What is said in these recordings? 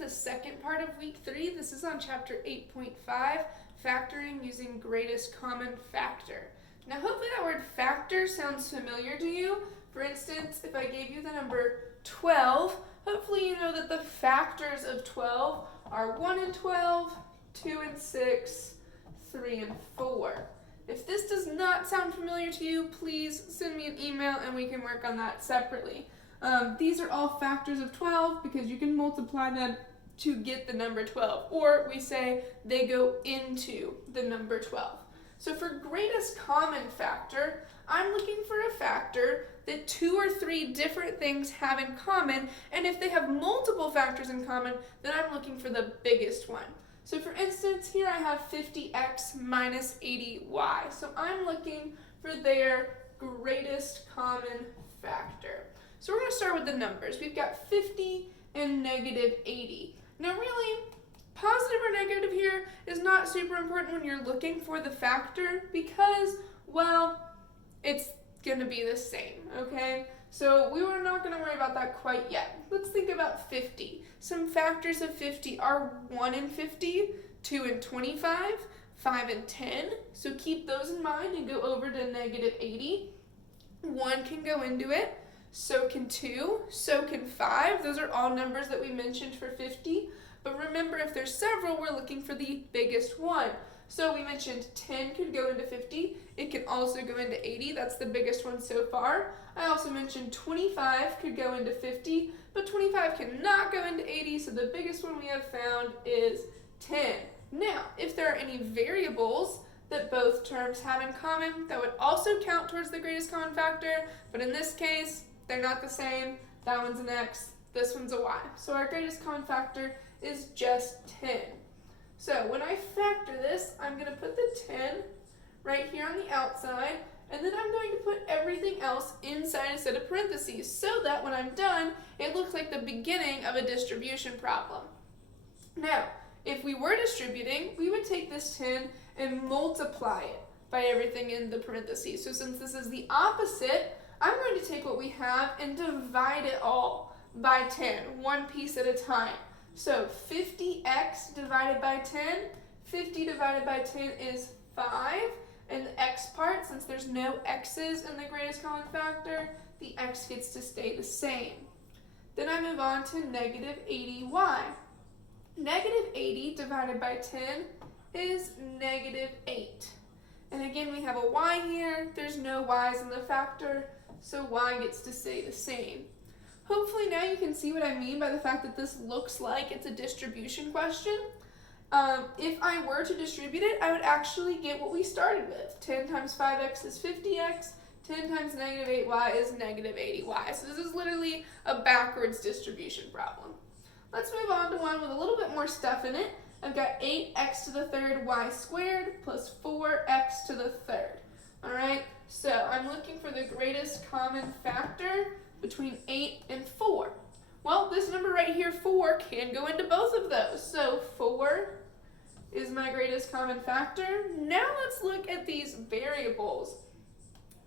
the second part of week 3. This is on chapter 8.5, factoring using greatest common factor. Now hopefully that word factor sounds familiar to you. For instance, if I gave you the number 12, hopefully you know that the factors of 12 are 1 and 12, 2 and 6, 3 and 4. If this does not sound familiar to you, please send me an email and we can work on that separately. These are all factors of 12 because you can multiply them to get the number 12, or we say they go into the number 12. So for greatest common factor, I'm looking for a factor that 2 or 3 different things have in common, and if they have multiple factors in common, then I'm looking for the biggest one. So for instance, here I have 50x minus 80y. So I'm looking for their greatest common factor. So we're going to start with the numbers. We've got 50 and negative 80. Now really, positive or negative here is not super important when you're looking for the factor because, well, it's going to be the same, okay? So we were not going to worry about that quite yet. Let's think about 50. Some factors of 50 are 1 and 50, 2 and 25, 5 and 10. So keep those in mind and go over to negative 80. 1 can go into it. So can 2, so can 5. Those are all numbers that we mentioned for 50. But remember, if there's several, we're looking for the biggest one. So we mentioned 10 could go into 50. It can also go into 80. That's the biggest one so far. I also mentioned 25 could go into 50, but 25 cannot go into 80, so the biggest one we have found is 10. Now, if there are any variables that both terms have in common, that would also count towards the greatest common factor, but in this case, they're not the same. That one's an x, this one's a y. So our greatest common factor is just 10. So when I factor this, I'm going to put the 10 right here on the outside, and then I'm going to put everything else inside a set of parentheses so that when I'm done, it looks like the beginning of a distribution problem. Now, if we were distributing, we would take this 10 and multiply it by everything in the parentheses. So since this is the opposite, I'm going to take what we have and divide it all by 10, one piece at a time. So 50x divided by 10, 50 divided by 10 is 5, and the x part, since there's no x's in the greatest common factor, the x gets to stay the same. Then I move on to negative 80y. Negative 80 divided by 10 is negative 8. And again, we have a y here. There's no y's in the factor, so y gets to stay the same. Hopefully now you can see what I mean by the fact that this looks like it's a distribution question. If I were to distribute it, I would actually get what we started with. 10 times 5x is 50x. 10 times negative 8y is negative 80y. So this is literally a backwards distribution problem. Let's move on to one with a little bit more stuff in it. I've got 8x to the third y squared plus 4x to the third. All right, so I'm looking for the greatest common factor between 8 and 4. Well, this number right here, 4, can go into both of those. So 4 is my greatest common factor. Now let's look at these variables.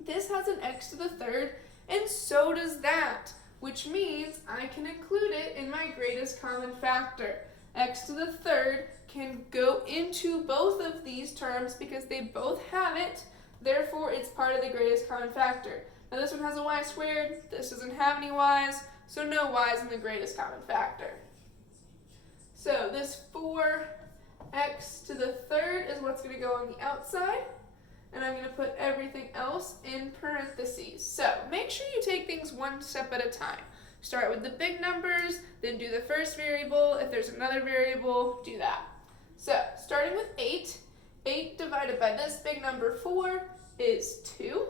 This has an x to the third, and so does that, which means I can include it in my greatest common factor. X to the third can go into both of these terms because they both have it. Therefore, it's part of the greatest common factor. Now this one has a y squared, this doesn't have any y's, so no y's in the greatest common factor. So this 4x to the third is what's going to go on the outside, and I'm going to put everything else in parentheses. So make sure you take things one step at a time. Start with the big numbers, then do the first variable. If there's another variable, do that. So starting with 8, 8 divided by this big number 4 is 2.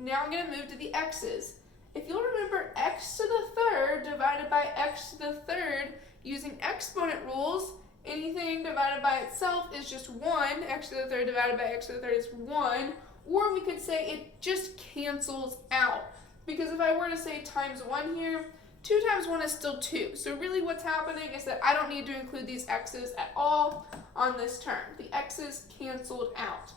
Now I'm going to move to the x's. If you'll remember, x to the third divided by x to the third, using exponent rules, anything divided by itself is just 1. X to the third divided by x to the third is 1. Or we could say it just cancels out. Because if I were to say times 1 here, 2 times 1 is still 2. So really what's happening is that I don't need to include these x's at all on this term. The x's canceled out.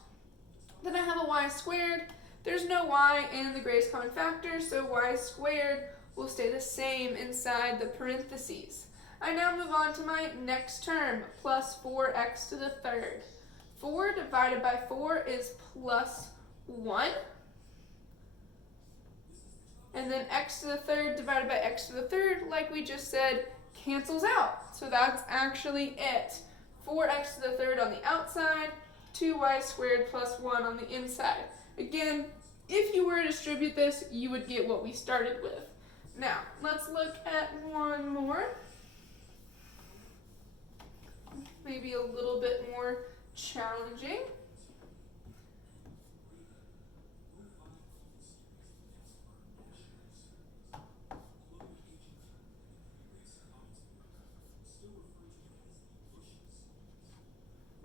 Then I have a y squared. There's no y in the greatest common factor, so y squared will stay the same inside the parentheses. I now move on to my next term, plus 4x to the third. 4 divided by 4 is plus 1. And then x to the third divided by x to the third, like we just said, cancels out. So that's actually it. 4x to the third on the outside, 2y squared plus 1 on the inside. Again, if you were to distribute this, you would get what we started with. Now, let's look at one more. Maybe a little bit more challenging.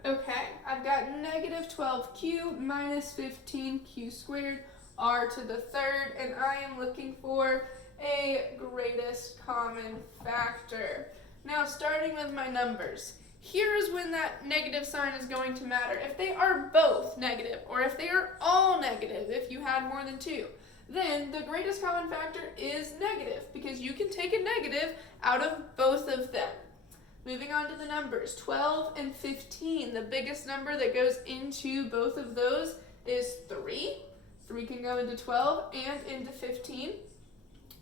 Okay, I've got negative 12q minus 15q squared r to the third, and I am looking for a greatest common factor. Now, starting with my numbers, here is when that negative sign is going to matter. If they are both negative, or if they are all negative, if you had more than 2, then the greatest common factor is negative, because you can take a negative out of both of them. Moving on to the numbers, 12 and 15. The biggest number that goes into both of those is 3. 3 can go into 12 and into 15.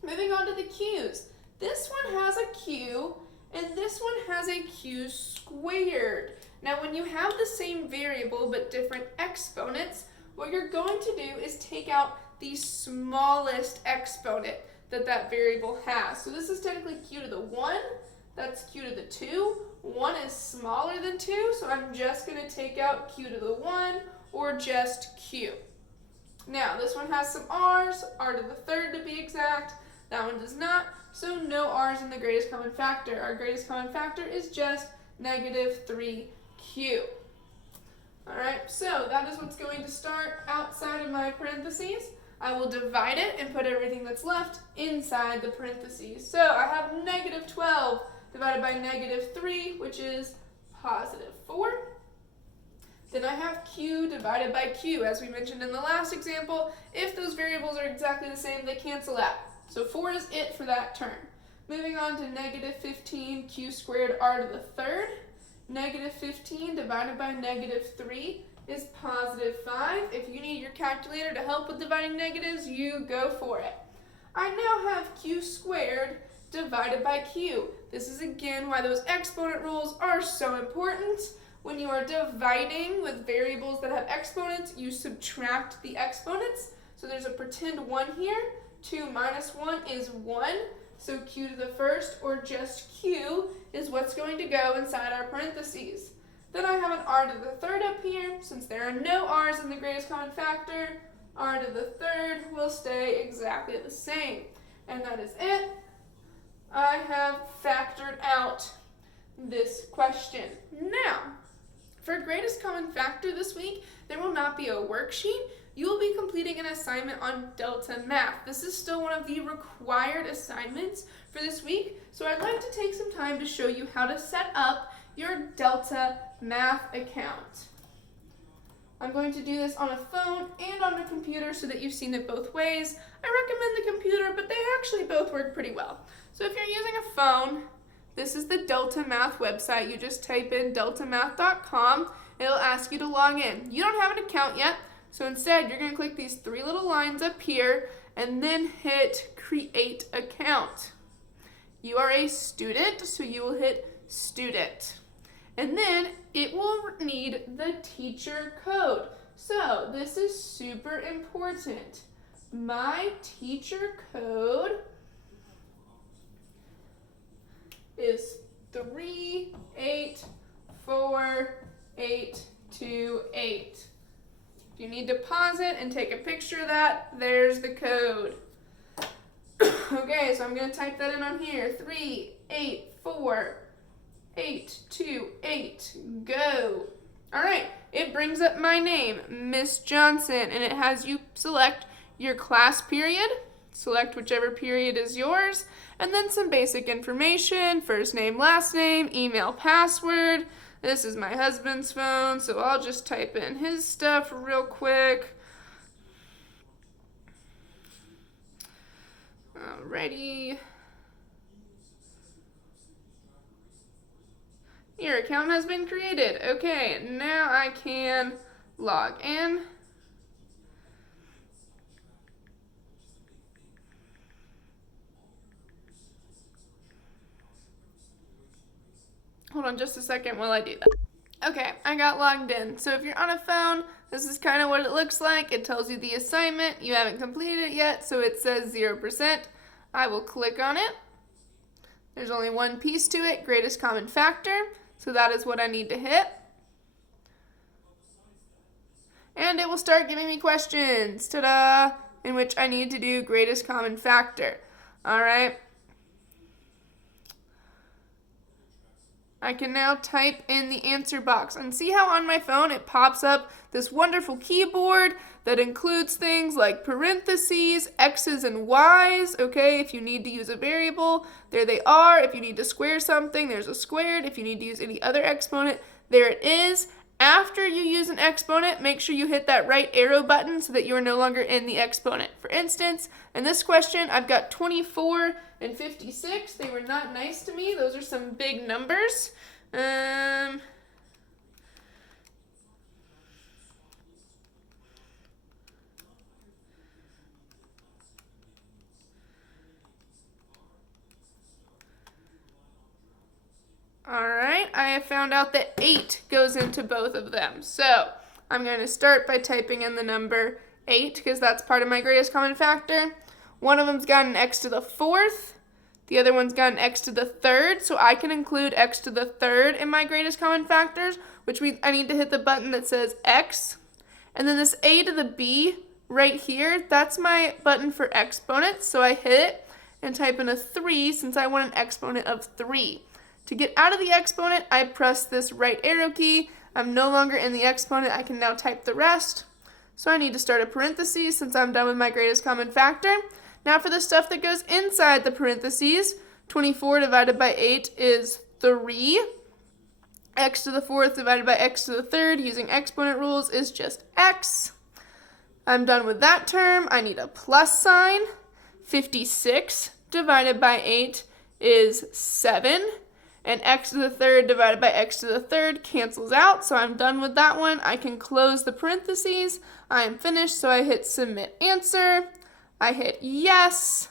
Moving on to the q's. This one has a q, and this one has a q squared. Now, when you have the same variable but different exponents, what you're going to do is take out the smallest exponent that variable has. So this is technically q to the 1. That's q to the 2. 1 is smaller than 2, so I'm just going to take out q to the 1, or just q. Now, this one has some r's, r to the third to be exact. That one does not, so no r's in the greatest common factor. Our greatest common factor is just negative 3q. All right, so that is what's going to start outside of my parentheses. I will divide it and put everything that's left inside the parentheses. So I have negative 12 divided by negative 3, which is positive 4. Then I have q divided by q. As we mentioned in the last example, if those variables are exactly the same, they cancel out. So 4 is it for that term. Moving on to negative 15 q squared r to the third. Negative 15 divided by negative 3 is positive 5. If you need your calculator to help with dividing negatives, you go for it. I now have q squared divided by q. This is again why those exponent rules are so important. When you are dividing with variables that have exponents, you subtract the exponents. So there's a pretend 1 here. 2 minus 1 is 1. So q to the first, or just q, is what's going to go inside our parentheses. Then I have an r to the third up here. Since there are no r's in the greatest common factor, r to the third will stay exactly the same. And that is it. I have factored out this question. Now, for greatest common factor this week, there will not be a worksheet. You will be completing an assignment on Delta Math. This is still one of the required assignments for this week, so I'd like to take some time to show you how to set up your Delta Math account. I'm going to do this on a phone and on a computer so that you've seen it both ways. I recommend the computer, but they actually both work pretty well. So if you're using a phone, this is the Delta Math website. You just type in deltamath.com. It'll ask you to log in. You don't have an account yet, so instead you're going to click these 3 little lines up here and then hit Create Account. You are a student, so you will hit Student. And then it will need the teacher code. So this is super important. My teacher code is 384828. If you need to pause it and take a picture of that, there's the code. Okay, so I'm going to type that in on here. 384828. Go. All right, it brings up my name, Miss Johnson, and it has you select your class period. Select whichever period is yours, and then some basic information, first name, last name, email, password. This is my husband's phone, so I'll just type in his stuff real quick. Alrighty. Your account has been created. Okay, now I can log in. Hold on just a second while I do that. Okay, I got logged in. So if you're on a phone, this is kind of what it looks like. It tells you the assignment. You haven't completed it yet, so it says 0%. I will click on it. There's only one piece to it, greatest common factor. So that is what I need to hit. And it will start giving me questions, ta-da, in which I need to do greatest common factor. All right. I can now type in the answer box and see how on my phone it pops up this wonderful keyboard that includes things like parentheses, X's and Y's, okay? If you need to use a variable, there they are. If you need to square something, there's a squared. If you need to use any other exponent, there it is. After you use an exponent, make sure you hit that right arrow button so that you are no longer in the exponent. For instance, in this question, I've got 24 and 56. They were not nice to me. Those are some big numbers. Alright, I have found out that 8 goes into both of them. So, I'm going to start by typing in the number 8 because that's part of my greatest common factor. One of them's got an x to the 4th. The other one's got an x to the 3rd. So I can include x to the 3rd in my greatest common factors, which means I need to hit the button that says x. And then this a to the b right here, that's my button for exponents. So I hit it and type in a 3 since I want an exponent of 3. To get out of the exponent, I press this right arrow key. I'm no longer in the exponent. I can now type the rest. So I need to start a parentheses since I'm done with my greatest common factor. Now for the stuff that goes inside the parentheses, 24 divided by 8 is 3. X to the 4th divided by x to the 3rd using exponent rules is just x. I'm done with that term. I need a plus sign. 56 divided by 8 is 7. And x to the 3rd divided by x to the 3rd cancels out, so I'm done with that one. I can close the parentheses. I am finished, so I hit submit answer. I hit yes,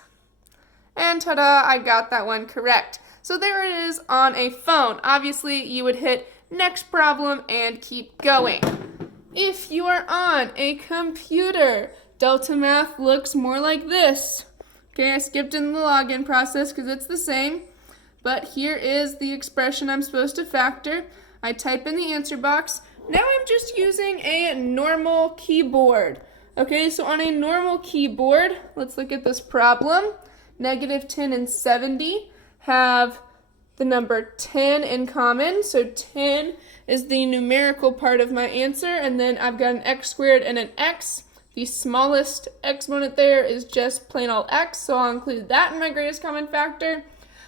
and ta-da, I got that one correct. So there it is on a phone. Obviously, you would hit next problem and keep going. If you are on a computer, Delta Math looks more like this. Okay, I skipped in the login process because it's the same. But here is the expression I'm supposed to factor. I type in the answer box. Now I'm just using a normal keyboard. Okay, so on a normal keyboard, let's look at this problem. -10 and 70 have the number 10 in common. So 10 is the numerical part of my answer. And then I've got an x squared and an x. The smallest exponent there is just plain old x. So I'll include that in my greatest common factor.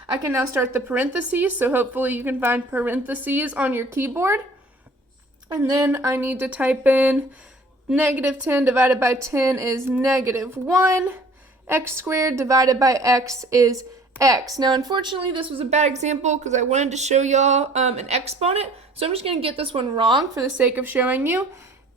I can now start the parentheses, so hopefully you can find parentheses on your keyboard. And then I need to type in -10 divided by 10 is -1. X squared divided by x is x. Now, unfortunately, this was a bad example because I wanted to show y'all an exponent. So I'm just going to get this one wrong for the sake of showing you.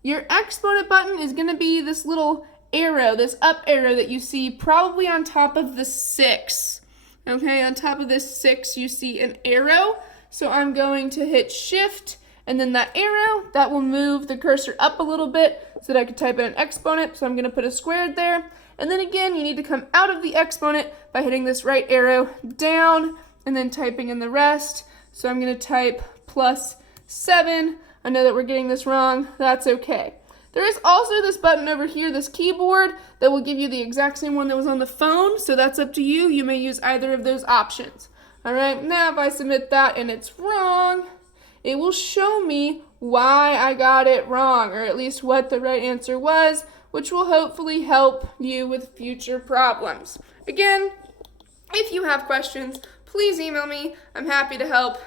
Your exponent button is going to be this little arrow, this up arrow that you see probably on top of the 6. Okay, on top of this 6, you see an arrow. So I'm going to hit shift, and then that arrow, that will move the cursor up a little bit so that I can type in an exponent. So I'm going to put a squared there. And then again, you need to come out of the exponent by hitting this right arrow down and then typing in the rest. So I'm going to type +7. I know that we're getting this wrong. That's okay. There is also this button over here, this keyboard, that will give you the exact same one that was on the phone, so that's up to you. You may use either of those options. All right, now if I submit that and it's wrong, it will show me why I got it wrong, or at least what the right answer was, which will hopefully help you with future problems. Again, if you have questions, please email me. I'm happy to help.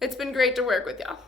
It's been great to work with y'all.